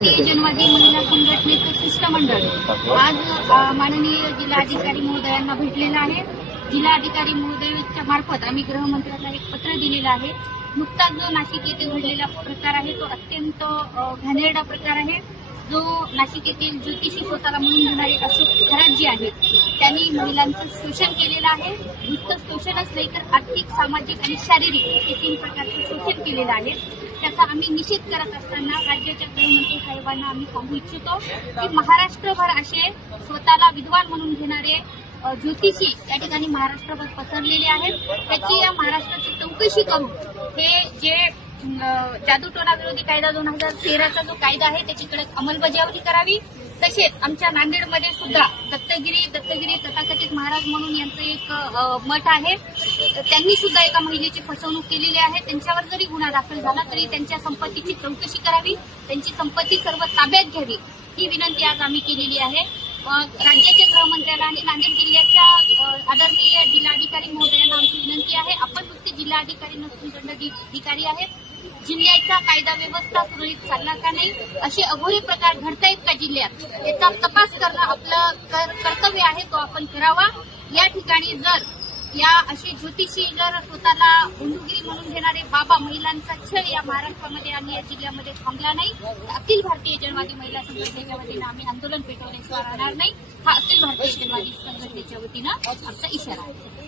जनवादी महिला संघटनेचं शिष्टमंडळ आज माननीय जिल्हाधिकारी महोदयांना भेटलेलं आहे. जिल्हाधिकारी महोदयांच्या मार्फत आम्ही गृहमंत्र्यांना एक पत्र दिलेलं आहे. नुकताच जो नाशिक येथे घडलेला प्रकार आहे तो अत्यंत घाणेरडा प्रकार आहे. जो नाशिक येथील ज्योतिषी स्वतःला म्हणून घेणारे अशोक खरात जे आहेत त्यांनी महिलांचं शोषण केलेलं आहे. नुसतं शोषणच नाही तर आर्थिक, सामाजिक आणि शारीरिक हे 3 प्रकारचं शोषण केलेलं आहे. त्याचा आम्ही निषेध करत असताना राज्याच्या गृहमंत्री साहेबांना आम्ही सांगू इच्छितो की महाराष्ट्रभर असे स्वतःला विद्वान म्हणून घेणारे ज्योतिषी या ठिकाणी महाराष्ट्रभर पसरलेले आहेत. त्याची या महाराष्ट्राची चौकशी करून हे जे जादूटोणा विरोधी कायदा 2013चा जो कायदा आहे त्याची कडक अंमलबजावणी करावी. तसेच आमच्या नांदेडमध्ये सुद्धा दत्तगिरी तथाकथित महाराज म्हणून यांचं एक मठ आहे. त्यांनी सुद्धा एका महिलेची फसवणूक केलेली आहे. त्यांच्यावर जरी गुन्हा दाखल झाला तरी त्यांच्या संपत्तीची चौकशी करावी, त्यांची संपत्ती सर्व ताब्यात घ्यावी ही विनंती आज आम्ही केलेली आहे. राज्याच्या गृहमंत्र्याला आणि नांदेड जिल्ह्याच्या आदरणीय जिल्हाधिकारी महोदयांना आमची विनंती आहे. आपण नुसते जिल्हाधिकारी नसून दंडाधिकारी आहेत. जिल्ह्याचा कायदा व्यवस्था सुरळीत चालला का नाही, असे अघोरी प्रकार घडतायत का जिल्ह्यात, याचा तपास करणं आपलं कर्तव्य आहे, तो आपण करावा. या ठिकाणी जर या असे ज्योतिषी जर स्वतःला बंधुगिरी म्हणून घेणारे बाबा महिलांचा छळ या महाराष्ट्रामध्ये आणि या जिल्ह्यामध्ये थांबला नाही तर अखिल भारतीय जनवादी महिला संघटनेच्या वतीनं आम्ही आंदोलन पेटवण्याशिवाय राहणार नाही. हा अखिल भारतीय जनवादी संघटनेच्या वतीनं आमचा इशारा आहे.